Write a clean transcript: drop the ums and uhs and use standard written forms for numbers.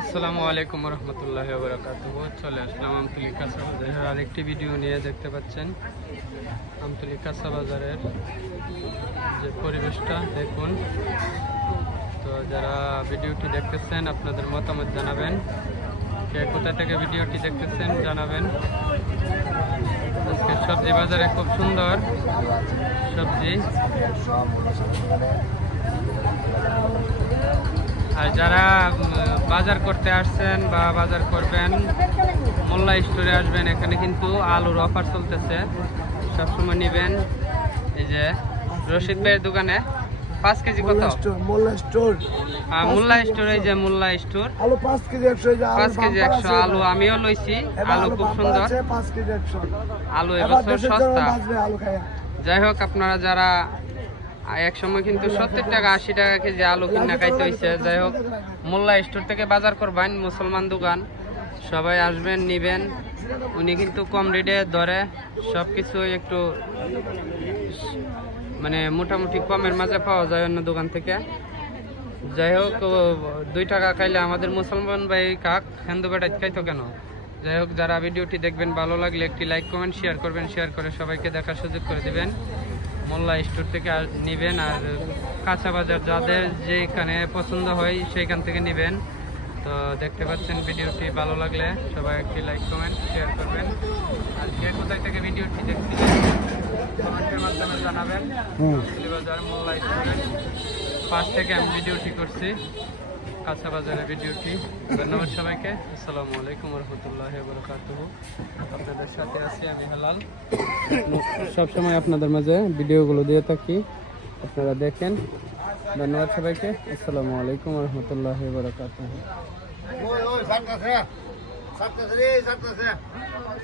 আসসালামু আলাইকুম রহমতুল্লাহি ওয়া বারাকাতুহু। চলে আসলাম আমতলী কাঁচা বাজারের আরেকটি ভিডিও নিয়ে। দেখতে পাচ্ছেন আমতলী কাঁচা বাজারের যে পরিবেশটা দেখুন। তো যারা ভিডিওটি দেখতেছেন আপনাদের মতামত জানাবেন, কে কোথা থেকে ভিডিওটি দেখতেছেন জানাবেন। আজকে সবজি বাজারে খুব সুন্দর সবজি। আর যারা বাজার করতে আসছেন বা বাজার করবেন, মোল্লা স্টোরে আসবেন। এখানে কিন্তু আলুর অফার চলতেছে, সবসময় নেবেন। এই যে রশিদ ভাইয়ের দোকানে 5 কেজি কত? মোল্লা স্টোর। মোল্লা স্টোর, এই যে মোল্লা স্টোর। আলু 5 কেজি 100। 5 কেজি 100 আলু আমিও লইছি। আলু খুব সুন্দর, 5 কেজি 100 আলু এবছর সস্তা। আলু খায়া যাই হোক, আপনারা যারা এক সময় কিন্তু 70 টাকা 80 টাকা কেজি আলু কিনা খাইতে হয়েছে। যাই হোক, মোল্লা স্টোর থেকে বাজার করবেন, মুসলমান দোকান, সবাই আসবেন নিবেন। উনি কিন্তু কম রেটে ধরে সব কিছু, একটু মানে মোটামুটি কমের মাঝে পাওয়া যায় অন্য দোকান থেকে। যাই হোক, 2 টাকা খাইলে আমাদের মুসলমান ভাই কাক হিন্দু বেটাই খাইতো কেন? যাই হোক, যারা ভিডিওটি দেখবেন ভালো লাগলে একটি লাইক কমেন্ট শেয়ার করবেন, শেয়ার করে সবাইকে দেখার সুযোগ করে দেবেন। মোল্লা স্টোর থেকে নেবেন। আর কাঁচা বাজার যাদের যেখানে পছন্দ হয় সেইখান থেকে নেবেন। তো দেখতে পাচ্ছেন, ভিডিওটি ভালো লাগলে সবাই একটি লাইক কমেন্ট শেয়ার করবেন। আর কে কোথায় থেকে ভিডিওটি দেখছিলেন কমেন্টের মাধ্যমে জানাবেন। বাজার মোল্লা স্টোরের পাশ থেকে আমি ভিডিওটি করছি, কাঁচা বাজারের ভিডিওটি। ধন্যবাদ সবাইকে। আসসালামু আলাইকুম রহমতুল্লাহি ওয়া বারাকাতুহু। আপনাদের সাথে আছি আমি হেলাল। সবসময় আপনাদের মাঝে ভিডিওগুলো দিয়ে থাকি, আপনারা দেখেন। ধন্যবাদ সবাইকে। আসসালামু আলাইকুম রহমতুল্লাহি ওয়া বারাকাতুহু।